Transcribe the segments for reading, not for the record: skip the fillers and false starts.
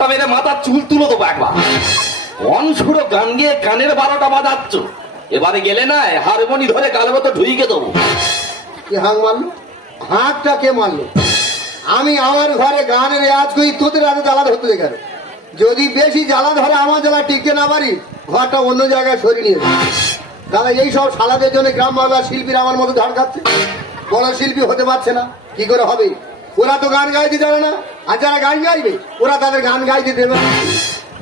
ঝাপটা মেরে মাথার চুল তুলো দেবো একবার। অনসুরো গান গিয়ে কানের 12টা বাজাচ্ছ, এবারে গেলে না হারমোনি ধরে গালের মতো ঢুইকে দেবো। কি হাঁক মারলো? হাঁকটা কে মারলো? আমি আমার ঘরে গানের রেয়াজ করি, তোদের আগে জ্বালা ধরতে গেল। যদি বেশি জ্বালা ধরে আমার জ্বালা টিকতে না পারি, ঘরটা অন্য জায়গায় সরিয়ে নিয়ে যাবে। দাদা এই সব শালাদের জন্য গ্রাম বাংলার শিল্পীরা আমার মতো ধার খাচ্ছে, বড় শিল্পী হতে পারছে না। কি করে হবে? ওরা তো গান গাইতে জানে না, আর যারা গান গাইবে ওরা তাদের গান গাইতে দেবে না।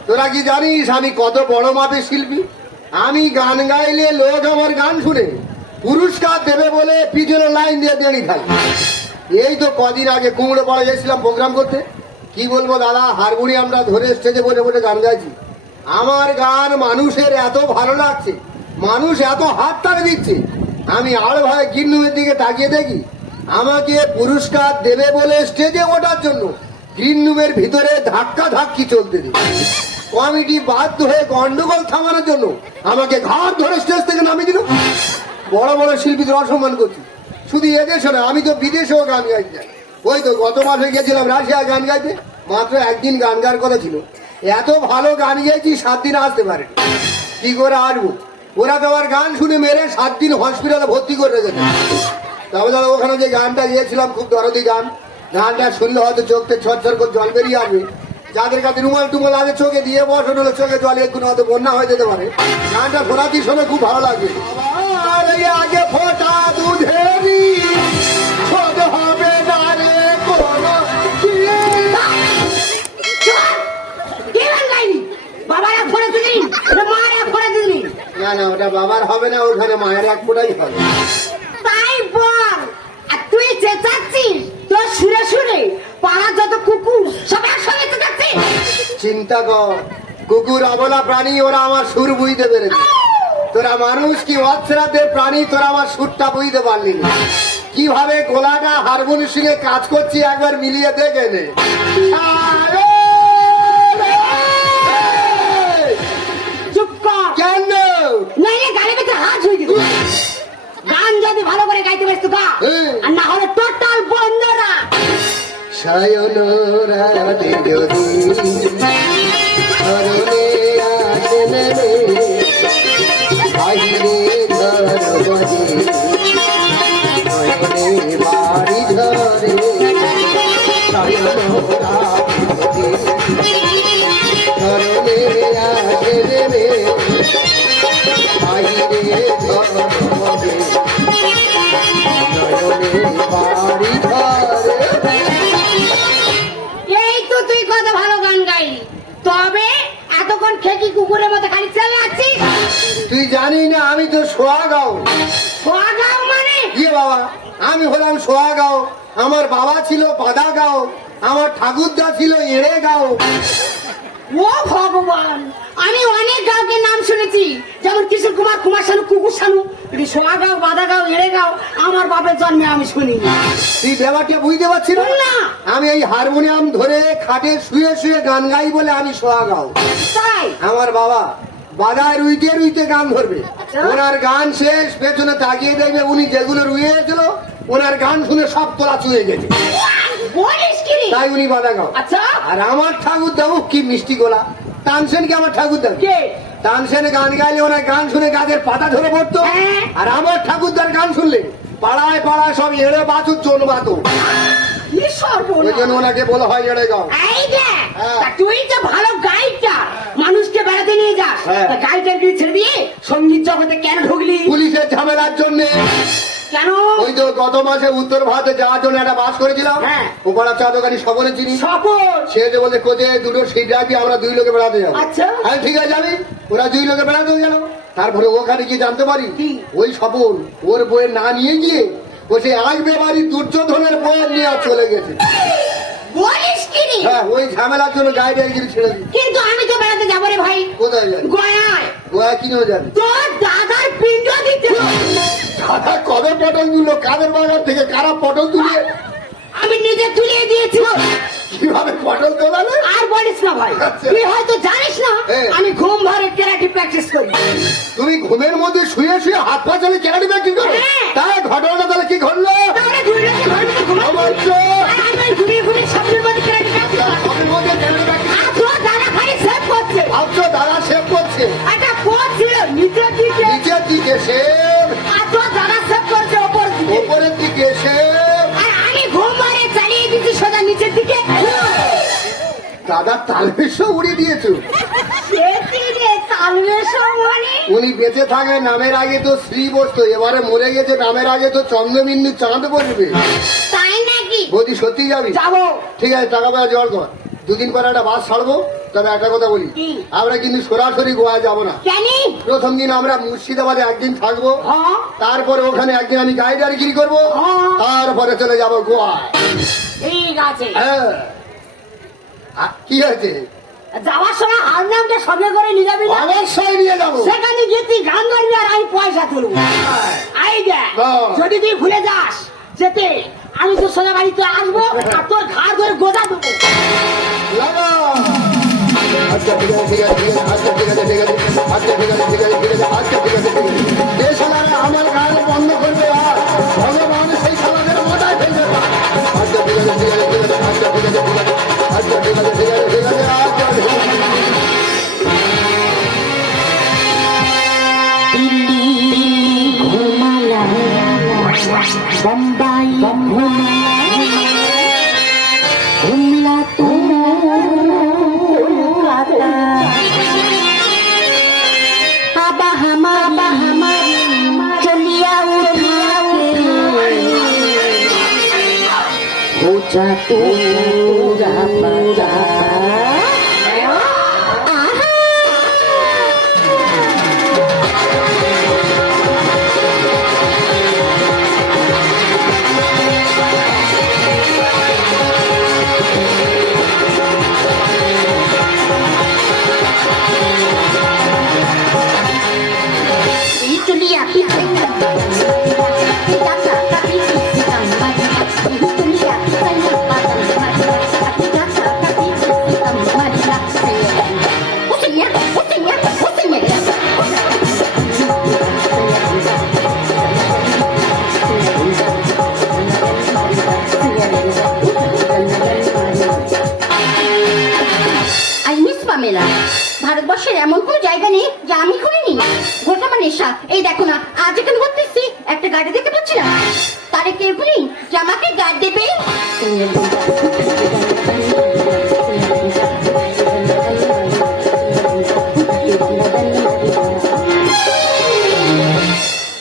তোরা কি জানিস আমি কত বড় মাপের শিল্পী? আমি গান গাইলে লোক আমার গান শুনে পুরস্কার দেবে বলে পিছনে লাইন দিয়ে দেরি খাই। এই তো কদিন আগে কুমড়ো পাড়া গেছিলাম প্রোগ্রাম করতে। কি বলবো দাদা, হারমোনিয়ামটা ধরে স্টেজে বসে বসে গান গাইছি। আমার গান মানুষের এত ভালো লাগছে, মানুষ এত হাত তাড়ি দিচ্ছে। আমি আড় ভাই গিন্নুমের দিকে তাকিয়ে দেখি, আমাকে পুরস্কার দেবে বলে স্টেজে ওঠার জন্য গিন্নুমের ভিতরে ধাক্কা ধাক্কি চলতে দিই। কমিটি বাধ্য হয়ে গন্ডগোল থামানোর জন্য আমাকে ঘাট ধরে স্টেজ থেকে নামিয়ে দিল। বড় বড় শিল্পীদের অসম্মান করছি। শুধু এদেশে না, আমি তো বিদেশেও গান গাইতে যাই। ওই তো গত মাসে গেছিলাম রাশিয়া গান গাইতে, মাত্র একদিন গান গাওয়ার কথা ছিল। এত ভালো গান গাইছি 7 দিন আসতে পারে। কি করে আসবো? ওরা তো আমার গান শুনে মেরে 7 দিন হসপিটালে ভর্তি করে রেখেছে। তবে দাদা ওখানে যে গানটা গিয়েছিলাম, খুব দরদি গান। গানটা শুনলে হয়তো চোখতে ছরছর করে জল বেরিয়ে আসবে। যাদের কাছে রুমাল টুমাল আছে চোখে দিয়ে বসানো হলে চোখে জল একটু হয়তো বন্যা হয়ে যেতে পারে। গানটা শোনাতে শুনে খুব ভালো লাগবে। আগে ফোটা দুধেরি ছোট হবে না রে কোনো না না, ওটা বাবার হবে না, ওখানে মায়ের এক ফোটাই হবে। তাই বল। আর তুই চেঁচাচ্ছিস, তোর সুরে সুরে পাড়া যত কুকুর সব একসঙ্গে চেঁচাচ্ছে। চিন্তা কর, কুকুর অবলা প্রাণী, ওরা আমার সুর বুঝতে পেরেছে। তোরা মানুষ কি অচ্ছরাদের প্রাণী, তোরা আমার সুরটা বুঝতে পারলি না। কিভাবে গোলাটা হারমোনিয়াম সঙ্গে কাজ করছি একবার মিলিয়ে দেখে নে। চুপ কর। কেন? নাইলে গালে বেঁচে হাত হয়ে গেল। গান যদি ভালো করে গাইতে পারিস তো গা, আর না হলে টোটাল বন্ধ না। সায়নরাতে যদি ধরনে আসেন রে, বাইরে ঘর বাজে নয়নে বাড়ি ধরে। সায়নরাতে ধরনে আসেন রে, বাইরে ঘর বাজে নয়নে বাড়ি ধরে। এই তো তুই কত ভালো গান গাইলি, তবে এতক্ষণ খেকি কুকুরের মতো খালি চালাচ্ছিস। তুই জানি না আমি তো সোহাগাঁও। সোহাগাঁও মানে? ইয়ে বাবা, আমি হলাম সোহাগাঁও। আমার বাবা ছিল বাদাগাঁও, আমার ঠাকুরদা ছিল এড়েগাঁও। ও ভগবান, আমি অনেক গাঁওকে নাম শুনেছি, যেমন কিশোর কুমার, কুমার শানু, কুকুর শানু। সোহাগাঁও, বাদাগাঁও, এড়েগাঁও আমার বাপের জন্মে আমি শুনিনি। তুই ব্যাপারটা বুঝতে পারছিস না। আমি এই হারমোনিয়াম ধরে খাটে শুয়ে শুয়ে গান গাই বলে আমি সোহাগাঁও। তাই আমার বাবা বাদায় রুইতে রুইতে গান ধরবে। ওনার গান শেষ, পেছনে তাকিয়ে দেখবে উনি যেগুলো রুইয়েছিল ওনার গান শুনে সব তোলা চুয়ে গেছে। বলিস কি? তাই উনি বাদাগাঁও। আচ্ছা। আর আমার ঠাকুর দেবো কি মিষ্টি গোলা। তানসেন কি আমার ঠাকুর দেব? কে? তানসেনে গান গাইলে ওনার গান শুনে গাছের পাতা ধরে পড়তো। হ্যাঁ। আর আমার ঠাকুরদার গান শুনলে পাড়ায় পাড়ায় সব এড়ে বাতুর জন্য বাতু। কি সর্বনাশ। ওই জন্য ওনাকে বলা হয় এড়ে গাও। এই দেখ, হ্যাঁ। তা তুই যে ভালো গায়িকা, মানুষকে বেড়াতে নিয়ে যাস, হ্যাঁ। তা গায়িকার কি ছেড়ে দিয়ে সঙ্গীত জগতে কেন ঢুকলি? পুলিশের ঝামেলার জন্য। কেন? ওই তো গত মাসে উত্তর ভারতে যাওয়ার জন্য একটা বাস করেছিলাম। হ্যাঁ। ও পাড়া চা দোকানি সকলে চিনি। সফল। সে যে বলতে কোচে দুটো সিট রাখবি, আমরা 2 লোকে বেড়াতে যাবো। আচ্ছা। আমি ঠিক আছে যাবি। ওরা 2 লোকে বেড়াতে গেল। তারপরে ওখানে গিয়ে জানতে পারি কি? ওই সফল ওর বইয়ের না নিয়ে গিয়ে ও সে আসবে বাড়ি দুর্যোধনের বইয়ের নিয়ে চলে গেছে। বলিস কি রে? হ্যাঁ, ওই ঝামেলার জন্য গাড়ি গিয়ে ছেড়ে দিই। কিন্তু আমি তো বেড়াতে যাবো রে ভাই। কোথায় যাবি? গয়ায়। গোয়া কিনেও যাবি? তোর দাদার পিণ্ড দিতে হবে। দাদা কবে পটল তুললো? কাদের বাগান থেকে কারা পটল তুলে? আমি নিজে তুলিয়ে দিয়েছি। কিভাবে পটল তোলালে? আর বলিস না ভাই, আচ্ছা। তুই হয়তো জানিস না, হ্যাঁ। আমি ঘুম ভরে ক্যারাটে প্র্যাকটিস করি। তুমি ঘুমের মধ্যে শুয়ে শুয়ে হাত পা চালে কেনাটি কি করো? হ্যাঁ। তাই ঘটনাটা তাহলে কি ঘটলো? তাহলে ঘুরে ঘুরে ঘুমাবো। আমার চোখ। আর আমি ঘুরিয়ে ঘুরিয়ে স্বপ্নের মধ্যে ক্যারাটে প্র্যাকটিস করি। ঘরের মধ্যে কেনাটি আর তোর আর তোর দাদা সেভ করছে ওপর দিকে। ওপরের দিকে এসে আর আমি ঘুম মারে চালিয়ে দিচ্ছি সোজা নিচের দিকে। দাদা তালবেশ উড়িয়ে দিয়েছো। সে কি রে তালবেশ মানে? উনি বেঁচে থাকে নামের আগে তো শ্রী বসতো, এবারে মরে গেছে নামের আগে তো চন্দ্রবিন্দু চাঁদ বসবে। তাই নাকি? বৌদি সত্যি যাবি? যাবো। ঠিক আছে, টাকা পয়সা জোগাড় কর। দুদিন পরে একটা বাস ছাড়বো। তবে একটা কথা বলি, কি? আমরা কিন্তু সরাসরি গোয়া যাবো না। কেন? প্রথম দিন আমরা মুর্শিদাবাদে একদিন থাকবো, হ্যাঁ। তারপরে ওখানে একদিন আমি গাইডারগিরি করবো, হ্যাঁ। তারপরে চলে যাবো গোয়া। ঠিক আছে। হ্যাঁ। কি হয়েছে? যাওয়ার সময় হারনামটা সঙ্গে করে নিয়ে যাবি না? অবশ্যই নিয়ে যাবো। সেখানে গিয়ে তুই গান ধরবি আর আমি পয়সা তুলবো। আই দেখ, হ্যাঁ। যদি তুই ভুলে যাস যেতে, আমি তোর সোজা বাড়িতে আসবো আর তোর ঘাড় ধরে গোদা দেবো। লাগা। আচ্ছা ঠিক আছে, ঠিক আছে, ঠিক আছে, আচ্ছা ঠিক আছে, ঠিক আছে, আচ্ছা ঠিক আছে, ঠিক আছে, ঠিক আছে, আচ্ছা ঠিক আছে, ঠিক আছে। যে শালারা আমার গানে বন্ধ করবে আর ভগবান সেই শালাদের মাথায় ফেলবে। আচ্ছা ঠিক আছে, ঠিক আছে, ঠিক আছে, আচ্ছা ঠিক আছে, ঠিক আছে, আচ্ছা ঠিক আছে, ঠিক আছে, ঠিক আছে, আচ্ছা ঠিক আছে। बम्बई घुमला कोलकाता आबा हमारी चलिया उठा हो जा तोरा पता। ভারতবর্ষের এমন কোন জায়গা নেই যা আমি ঘুরিনি। ঘোরটা আমার নেশা। এই দেখো না, আজ এখানে ঘুরতেছি, একটা গাড়ি দেখতে পাচ্ছি না, তারে কেউ বলি যে আমাকে গাড়ি দেবে।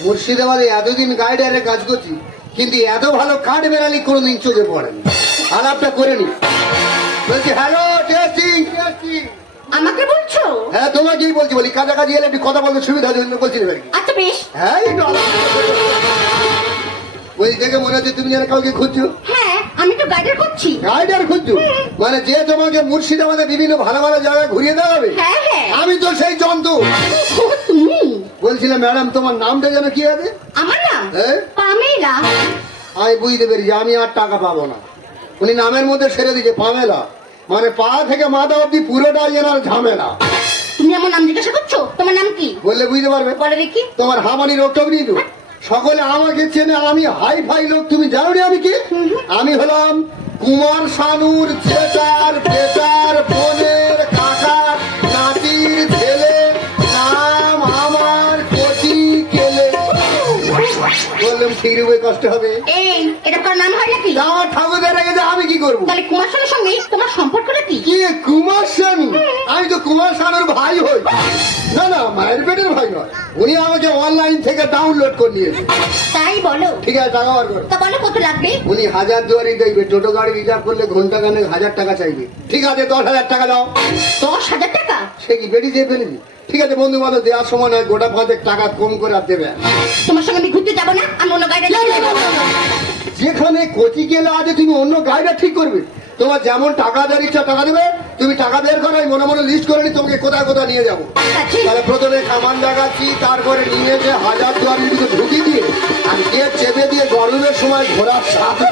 মুর্শিদাবাদে এতদিন গাইডারে কাজ করছি, কিন্তু এত ভালো কাঠ বেড়ালি কোনোদিন চোখে পড়েনি। আলাপটা করে নি। বলছি হ্যালো, টেস্টিং টেস্টিং। আমাকে বলছো? হ্যাঁ তোমাকেই বলছি। বলি কাছাকাছি এলে একটু কথা বলতে সুবিধা জন্য বলছি। আচ্ছা বেশ। হ্যাঁ একটু বলছি, দেখে মনে হচ্ছে তুমি যেন কাউকে খুঁজছো। হ্যাঁ, আমি তো গাইডার করছি। গাইডার খুঁজছো? মানে যে তোমাকে মুর্শিদাবাদে বিভিন্ন ভালো ভালো জায়গায় ঘুরিয়ে দেওয়াবে? হ্যাঁ হ্যাঁ। আমি তো সেই জন্তু। ও, তুমি? বলছিলাম ম্যাডাম তোমার নামটা যেন কি আছে? আমার নাম হ্যাঁ? পামেলা। আমি বুঝতে পেরেছি আমি আর টাকা পাবো না। উনি নামের মধ্যে সেরে দিয়েছে পামেলা, মানে পা থেকে মাথা অব্দি পুরোটাই এনার ঝামেলা। তুমি আমার নাম জিজ্ঞাসা করছো? তোমার নাম কি? বললে বুঝতে পারবে। বলে দেখি। তোমার হামানি রোগ টোক নেই তো? সকলে আমাকে চেনে, আমি হাই ফাই লোক। তুমি জানো না আমি কি? আমি হলাম কুমার শানুর চেটার পেটার বোনের কাকার নাতির ছেলে। নাম আমার কচি কেলে। বললাম ঠিক রূপে কষ্ট হবে। এই, এটা কার নাম হয় নাকি? আমার ঠাকুরদের রেখে আমি কি করবো? তাহলে কুমার শানুর সঙ্গে তোমার সম্পর্কটা কি? কি কুমার শানু? আমি তো কুমার শানুর ভাই হই। না না, মায়ের পেটের ভাই নয়। উনি আমাকে অনলাইন থেকে ডাউনলোড করে নিয়েছে। তাই বলো? ঠিক আছে, টাকা বার করো। তা বলো কত লাগবে? উনি 1000 দুয়ারি দেখবে। টোটো গাড়ি রিজার্ভ করলে ঘন্টা গানে 1000 টাকা চাইবে। ঠিক আছে, 10,000 টাকা দাও। 10,000 টাকা? সে কি বেরিয়ে যেয়ে ফেলেছি? ঠিক আছে, বন্ধু বান্ধব দেওয়ার সময় নয়, গোটা 5 টাকা কম করে আর দেবে। তোমার সঙ্গে আমি ঘুরতে যাবো না, আমি অন্য গাড়ি যেখানে কচি গেলে আছে তুমি অন্য গাড়িটা ঠিক করবে। তোমার যেমন টাকা দেওয়ার ইচ্ছা টাকা দেবে। তুমি টাকা বের করো, আমি মনে মনে লিস্ট করে নি তোমাকে কোথায় কোথায় নিয়ে যাবো। তাহলে প্রথমে সামান দেখাচ্ছি, তারপরে নিয়ে এসে 1000 দুয়ারির ভিতরে ঢুকিয়ে দিয়ে আর গেট চেপে দিয়ে গরমের সময় ঘোরার সাথে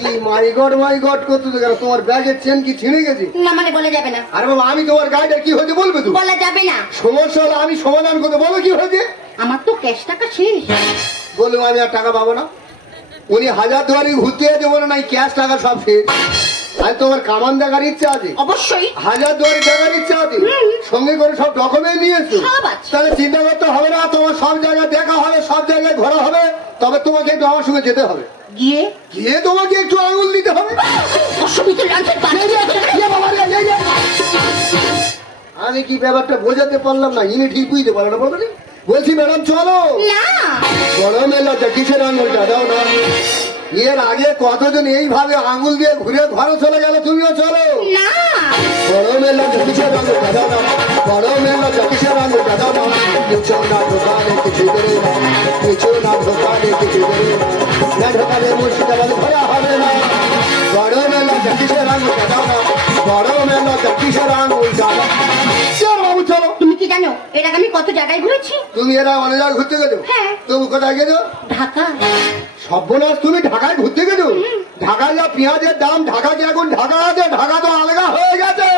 কি মাই গড করতে তো কেন? তোমার ব্যাগের চেন কি ছিঁড়ে গেছে? না মানে বলা যাবে না। আরে বাবা, আমি তোমার গাড়িটা কি হয়েছে বলবে তো? বলা যাবে না। সমস্যা হলে আমি সমাধান করতে, বলো কি হয়েছে? আমার তো ক্যাশ টাকা শেষ। বললো আমি আর টাকা পাবো না। উনি 1000 দুয়ারি ঘুরতে যেতে বলে নাই, ক্যাশ টাকা সব শেষ। আর তোমার কামান দেখার ইচ্ছা আছে, অবশ্যই। হাজার দুয়ারি দেখার ইচ্ছা আছে, হুম। সঙ্গে করে সব ডকুমেন্ট নিয়েছো, সব আছে। তাহলে চিন্তা করতে হবে না, তোমার সব জায়গায় দেখা হবে, সব জায়গায় ঘোরা হবে, তবে তোমাকে একটু আমার সঙ্গে যেতে হবে, গিয়ে গিয়ে তোমাকে একটু আঙুল দিতে হবে। অসুবিধা লাগছে ইয়ে বাবা রে, ইয়ে, ইয়ে। আমি কি ব্যাপারটা বোঝাতে পারলাম না, ইনি ঠিক বুঝতে পারো না, বলতো বলছি ম্যাডাম চলো। না। গরমে লজ্জা কিসের আঙুলটা দাও না, এর আগে কতজন এইভাবে আঙুল দিয়ে ঘুরে ঘরে চলে গেল, তুমিও চলো। না। গরমে লজ্জা কিসের আঙুলটা দাও না, গরমে লজ্জা কিসের আঙুলটা দাও না, কিছু না ঢোকালে কিছু করে না, কিছু না ঢোকালে কিছু করে না, না ঢোকালে মুর্শিদাবাদ ঘোরা হবে না। গরমে লজ্জা কিসের আঙুলটা দাও না, গরমে লজ্জা কিসের আঙুলটা দাও। চল বাবু চলো। তুমি কি জানো এর আগে আমি কত জায়গায় ঘুরেছি? তুমি এরা অনেক জায়গায় ঘুরতে গেছো? হ্যাঁ। তুমি কোথায় গেছো? ঢাকা। সর্বনাশ, তুমি ঢাকায় ঘুরতে গেছো? ঢাকায় যা পেঁয়াজের দাম, ঢাকা কি এখন ঢাকা আছে? ঢাকা তো আলগা হয়ে গেছে।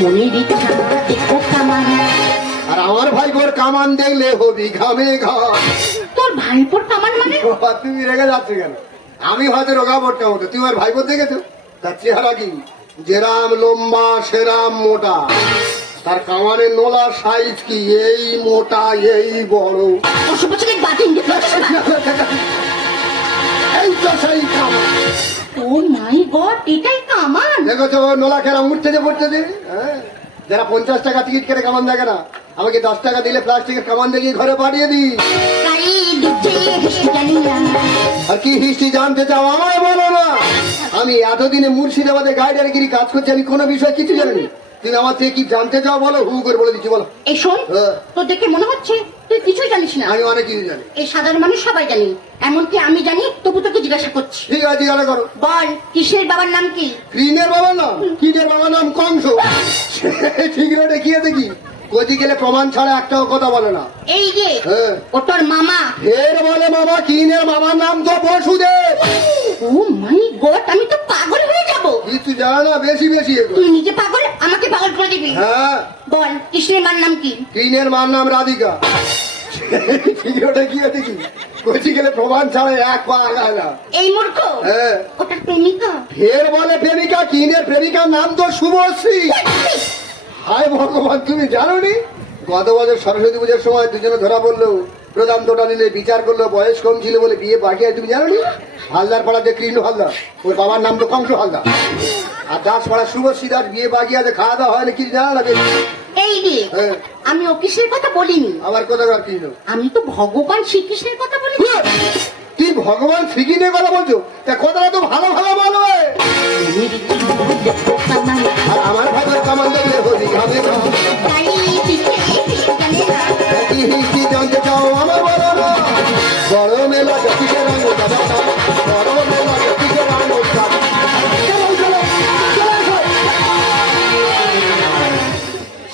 মনির ইচ্ছা দেখো কামান। আর আমার ভাইপোর কামান দেখলে হবি ঘামে ঘাম। তোর ভাইপোর কামান মানে? বাবা, তুমি রেগে যাচ্ছ কেন? আমি হয়তো রোগা পড়তে হতো, তুমি আর ভাইপোর দেখেছো? তার চেহারা কি? যেরাম লম্বা সেরাম মোটা, তার কামানের নোলার সাইজ কি এই মোটা এই বড়। অসুখ বছরের বাতিল এই তো সেই কামান। ও মাই গড, এটাই কামান? দেখো তো নোলা খেলা উঠতেছে পড়তেছে। যারা 50 টাকা টিকিট কেটে কামান দেখে না, আমাকে 10 টাকা দিলে প্লাস্টিকের কামান দেখিয়ে ঘরে পাঠিয়ে দিই। তাই দুধে হেসে জানি না। আর কি হিস্ট্রি জানতে চাও আমায় বলো না। আমি এতদিনে মুর্শিদাবাদে গাইডারগিরি কাজ করছি, আমি কোনো বিষয় কিছু জানি। তুমি আমার থেকে কি জানতে চাও বলো, হু করে বলে দিচ্ছি বলো। এই শোন, হ্যাঁ। তোর দেখে মনে হচ্ছে তুই কিছুই জানিস না। আমি অনেক কিছু জানি। এই সাধারণ মানুষ সবাই জানি, এমনকি আমি জানি, তবু তোকে জিজ্ঞাসা করছি। ঠিক আছে, জিজ্ঞাসা করো। বল, কিসের বাবার নাম কি? কৃষ্ণের বাবার নাম? কৃষ্ণের বাবার নাম কংস। ঠিক রে, দেখিয়ে দেখি। কোথি গেলে প্রমাণ ছাড়া একটাও কথা বলে না। এই যে হ্যাঁ। ও তোর মামা। ফের বলে মামা, কৃষ্ণের মামার নাম তো বসুদেব। ও মাই গড, আমি তো পাগল হয়ে যাব। কিছু জানা না, বেশি বেশি এগুলো। তুই নিজে পাগল, আমাকে পাগল করে দিবি। হ্যাঁ। বল, কৃষ্ণের মার নাম কি? কৃষ্ণের মার নাম রাধিকা। ঠিক রে, দেখিয়ে দেখি। কোথি গেলে প্রমাণ ছাড়া এক পা আগায় না। এই মূর্খ, হ্যাঁ। ওটার প্রেমিকা। ফের বলে প্রেমিকা, কৃষ্ণের প্রেমিকার নাম তো শুভশ্রী। হায় ভগবান, তুমি জানো নি? গত বছর সরস্বতী পুজোর সময় দুজনে ধরা পড়লো, প্রধান তোটা নিলে বিচার করলো, বয়স কম ছিল বলে বিয়ে বাকি আছে, তুমি জানো নি? হালদার পাড়া যে কৃষ্ণ হালদার, ওর বাবার নাম তো কংস হালদার। আর দাস পাড়া শুভশ্রী দাস, বিয়ে বাকি আছে, খাওয়া দাওয়া হয়নি, কিছু জানো না? এই যে হ্যাঁ। আমি ও কৃষ্ণের কথা বলিনি, আবার কোথাকার কৃষ্ণ? আমি তো ভগবান শ্রীকৃষ্ণের কথা বলি। তুই ভগবান শ্রীকৃষ্ণের কথা বলছো? তা কথাটা তো ভালো ভালো বলবে। আর আমার ভাইয়ের কামান দেখলে হলি ঘামে ঘাম। তাই পিঠে কৃষ্ণ জানে না। কি হিস্ট্রি জানতে চাও আমার বলো না। বড় মেলা জ্যোতিষের আঙুল দাদা, বড় মেলা জ্যোতিষের আঙুল দাদা।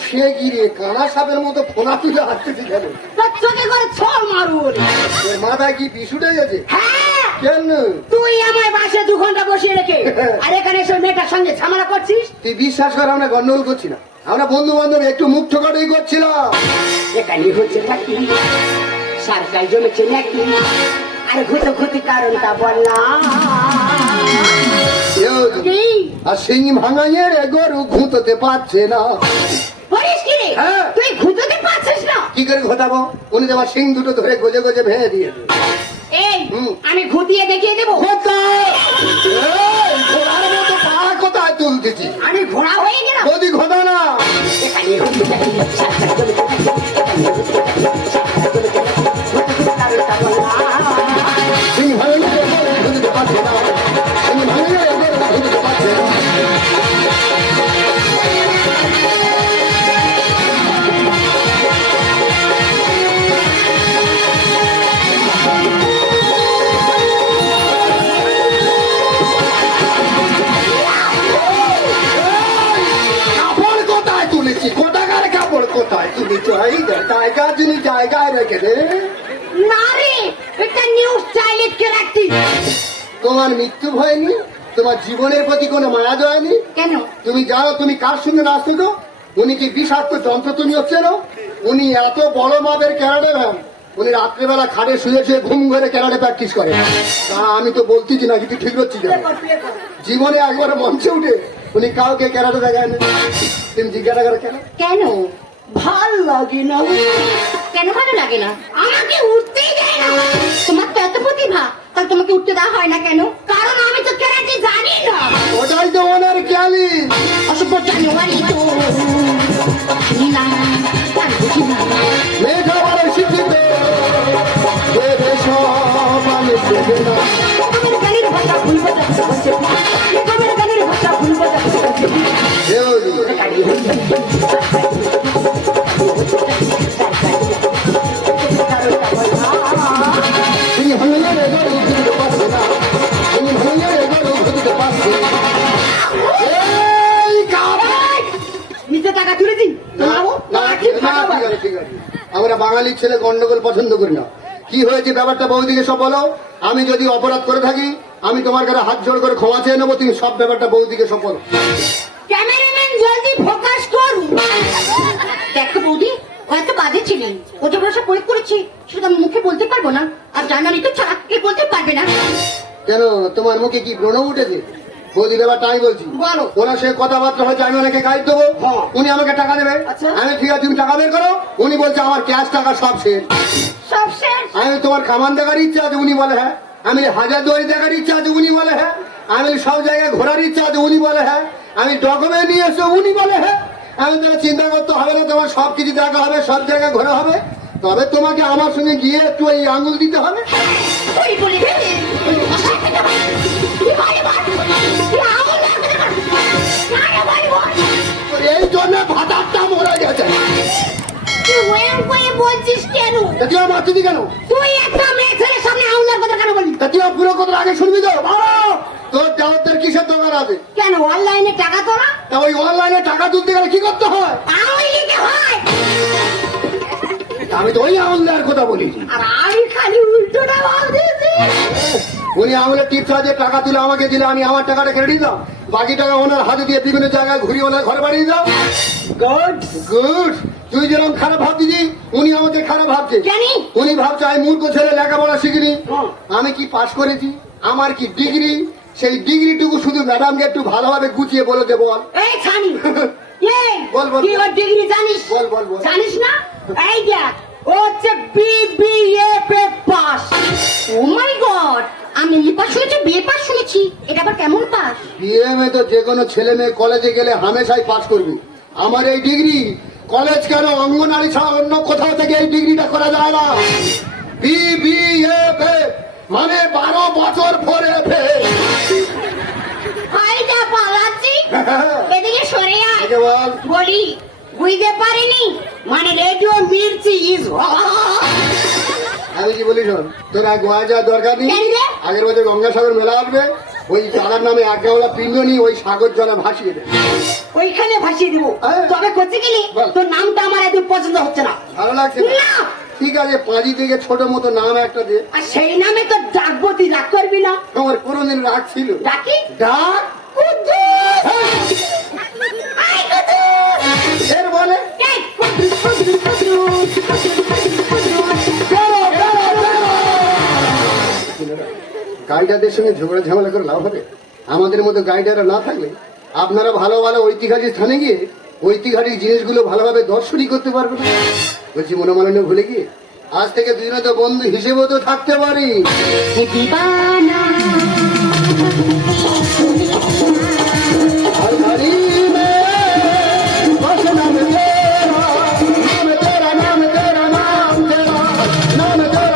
সে গিরে কানা সাপের মতো ফোনা তুলে হাঁটতেছি কেন? তোর চোখে করে ছড় মারুন। তোর মাথায় কি বিশুটে গেছে? হ্যাঁ, কেন? তুই আমার বাসে 2 ঘন্টা বসিয়ে রেখে আর এখানে এসে মেয়েটার সঙ্গে ঝামেলা করছিস। তুই বিশ্বাস কর, আমরা গন্ডগোল করছি না, আমরা বন্ধু বান্ধব একটু মুখ ঠোকাটাই করছিলাম। এখানে হচ্ছে নাকি সরকার জমেছে নাকি? আর ঘুরতে ঘুরতে কারণটা বললাম। কি আর সিং ভাঙাইয়ের গরু ঘুঁততে পারছে না। বলিস কি রে? হ্যাঁ। তুই ঘুরতে পারছিস না? কি করে ঘটাবো? উনি তো আমার সিং দুটো ধরে গজে গজে ভেঙে দিয়ে দেবে। এই হুম। আমি ঘুটিয়ে দেখিয়ে দেবো। কোথায় তুলতেছি? আমি ঘোড়া হয়ে গেলাম। যদি ঘটা না, এখানে ঘুরতে থাকি, সরকার জমেছে নাকি? এখানে ঘুরতে থাকি, সরকার জমেছে নাকি? ঘুরতে ঘুরতে কারণটা বললাম। সিং ভাঙাইয়ের গরু ঘুঁততে পারছে না, সিং ভাঙাইয়ের গরু ঘুঁততে পারছে না। কাপড় কোথায় তুলেছি? কোথাকার কাপড় কোথায় তুলেছি? এই দেখ, জায়গা যিনি জায়গায় রেখে দে। না রে, এটা নিউজ চাইলে কে রাখতি? তোমার মৃত্যু হয়নি? তোমার জীবনের প্রতি কোনো মায়া হয়নি? কেন? তুমি জানো তুমি কার সঙ্গে নাচতে তো? উনি কি বিষাক্ত যন্ত্র তুমি হচ্ছে না? উনি এত বড় মাপের ক্যারাটে ভ্যান, উনি রাত্রেবেলা খাটে শুয়ে শুয়ে ঘুম ঘরে ক্যারাটে প্র্যাকটিস করে। তা আমি তো বলতেছি না, কিন্তু ঠিক হচ্ছি কেন? জীবনে একবার মঞ্চে উঠে উনি কাউকে ক্যারাটে দেখায় না। তুমি জিজ্ঞাসা করে কেন? কেন? ভাল লাগে না। কেন ভালো লাগে না? আমাকে উঠতেই দেয় না। তোমার তো এত প্রতিভা, তাহলে তোমাকে উঠতে দেওয়া হয় না কেন? কারণ আমি তো ক্যারাটে জানি না। ওটাই তো ওনার জ্ঞানী। অসভ্য জানুয়ারি তো জানি না, আর বুঝি না। মেঘা বড় শিক্ষিত, দেবে সব আমি দেবে না। আমার গানের ভাষা ভুল বোঝাতে হচ্ছে। আমার গানের ভাষা ভুল বোঝাতে হচ্ছে। দেউরি। তুমি হইলে এবার উঠতে পারবে না, তুমি হইলে এবার উঠতে পারবে না। এই কাবাই! নিচে টাকা তুলে দিন। না, না, ঠিক আছে, ঠিক আছে। আমরা বাঙালির ছেলে গন্ডগোল পছন্দ করি না। কি হয়েছে ব্যাপারটা বৌদিকে সব বলো। আমি যদি অপরাধ করে থাকি আমি তোমার কাছে হাত জোড় করে ক্ষমা চেয়ে নেবো। তুমি সব ব্যাপারটা বৌদিকে সব বলো। ক্যামেরাম্যান জলদি ফোকাস করুন। দেখো বৌদি, কত বাজে ছিলেন। ও যে ভাষা প্রয়োগ করেছি সেটা আমি মুখে বলতে পারবো না, আর জানানি তো ছাড়া কে বলতে পারবে না। কেন তোমার মুখে কি ব্রণ উঠেছে? বৌদি ব্যাপারটা আমি বলছি। বলো। ওনার সে কথাবার্তা হয়েছে, আমি ওনাকে গাইড দেবো। হ্যাঁ। উনি আমাকে টাকা দেবে। আচ্ছা। আমি ঠিক আছে, তুমি টাকা বের করো। উনি বলছে আমার ক্যাশ টাকা সব শেষ। সব শেষ। আমি তোমার কামান দেখার ইচ্ছা আছে, উনি বলে হ্যাঁ। আমি হাজার দুয়ারি দেখার ইচ্ছা আছে, উনি বলে হ্যাঁ। আমি সব জায়গায় ঘোরার ইচ্ছা আছে, উনি বলে হ্যাঁ। আমি ডকুমেন্ট নিয়ে এসে উনি বলে হ্যাঁ। আমি তাহলে চিন্তা করতে হবে না, তোমার সব কিছু দেখা হবে, সব জায়গায় ঘোরা হবে। তবে তোমাকে আমার সঙ্গে গিয়ে একটু এই আঙুল দিতে হবে। ওই বলি রে, কি বলে বল? কি আউল লাগছে না? না বলি বল। এই জন্য ভাতারটা মরে গেছে। তুই ওয়েম করে বলছিস কেন? তা তুই আমার মারছিস কেন? তুই একটা মেয়ে ছেলের সামনে আউলার কথা কেন বললি? তা তুই আমার পুরো কথা আগে শুনবি তো? বাবা, তোর দেওয়ার কিসের দোকান আছে? কেন অনলাইনে টাকা তোলা? তা ওই অনলাইনে টাকা তুলতে গেলে কি করতে হয়? আউল দিতে হয়। আমি তো ওই আঙুল দেওয়ার কথা বলি। আর আমি খালি উল্টোটা বলতেছি। উনি আঙুলের টিপ সাহায্যে টাকা তুলে আমাকে দিলে আমি আমার টাকাটা কেটে দিতাম। বাকি টাকা ওনার হাতে দিয়ে বিভিন্ন জায়গায় ঘুরিয়ে ওনার ঘরে বাড়িয়ে দাও। গুড। গুড। তুই যেরকম খারাপ ভাবছিস উনি আমাকে খারাপ ভাবছে। জানি। উনি ভাবছে আমি মূর্খ ছেলে, লেখাপড়া শিখিনি। হুম। আমি কি পাশ করেছি? আমার কি ডিগ্রি? সেই ডিগ্রিটুকু শুধু ম্যাডামকে একটু ভালোভাবে গুছিয়ে বলে দেবো। এই ছানি। এই বল, বল, কি বল। ওর ডিগ্রি জানিস? বল, বল, বল। জানিস না? এই দেখ, ও হচ্ছে বিবিএ পাস। ও মাই গড, আমি এমনি পাস শুনেছি, বিয়ে পাস শুনেছি, এটা আবার কেমন পাস? বিএমএ তো যে কোনো ছেলে মেয়ে কলেজে গেলে হামেশাই পাস করবে। আমার এই ডিগ্রি কলেজ কেন, অঙ্গনারী ছাড়া অন্য কোথাও থেকে এই ডিগ্রিটা করা যায় না। বিবিএফএ মানে 12 বছর পরে আইটা পালাচ্ছি। এদিকে সরে আয়। একে বল। বলি বুঝতে পারিনি, মানে রেডিও মির্চি ইজ আমি কি বলি শোন, তোর আর গোয়া যাওয়ার দরকার নেই। কেন রে? আগের বছর গঙ্গাসাগর মেলা আসবে, ওই দাদার নামে এক গাওলা পিণ্ড নিয়ে ওই সাগর জলে ভাসিয়ে দেয়। ওইখানে ভাসিয়ে দিব। হ্যাঁ। তবে করতে গেলে বল। তোর নামটা আমার একদম পছন্দ হচ্ছে না। ভালো লাগছে না? না। ঠিক আছে, পাঁজি থেকে ছোট মতো নাম একটা দে। আর সেই নামে তো ডাকবো, তুই রাগ করবি না? আমার কোনোদিন রাগ ছিল? ডাকি ডাক কুদ্দুস। আই কুদ্দুস। এর বলে এই কুদ্দুস, কুদ্দুস, কুদ্দুস, কুদ্দুস। বেরো, বেরো, বেরো। গাইডারদের সঙ্গে ঝগড়া ঝামেলা করে লাভ হবে? আমাদের মতো গাইডাররা না থাকলে আপনারা ভালো ভালো ঐতিহাসিক স্থানে গিয়ে ঐতিহাসিক জিনিসগুলো ভালোভাবে দর্শনই করতে পারবেন না। বলছি মনোমালিন্য ভুলে গিয়ে আজ থেকে দুজনে তো বন্ধু হিসেবেও তো থাকতে পারি। এ দিবানা हर घड़ी में बस नाम तेरा, नाम तेरा, नाम तेरा, नाम तेरा, नाम तेरा,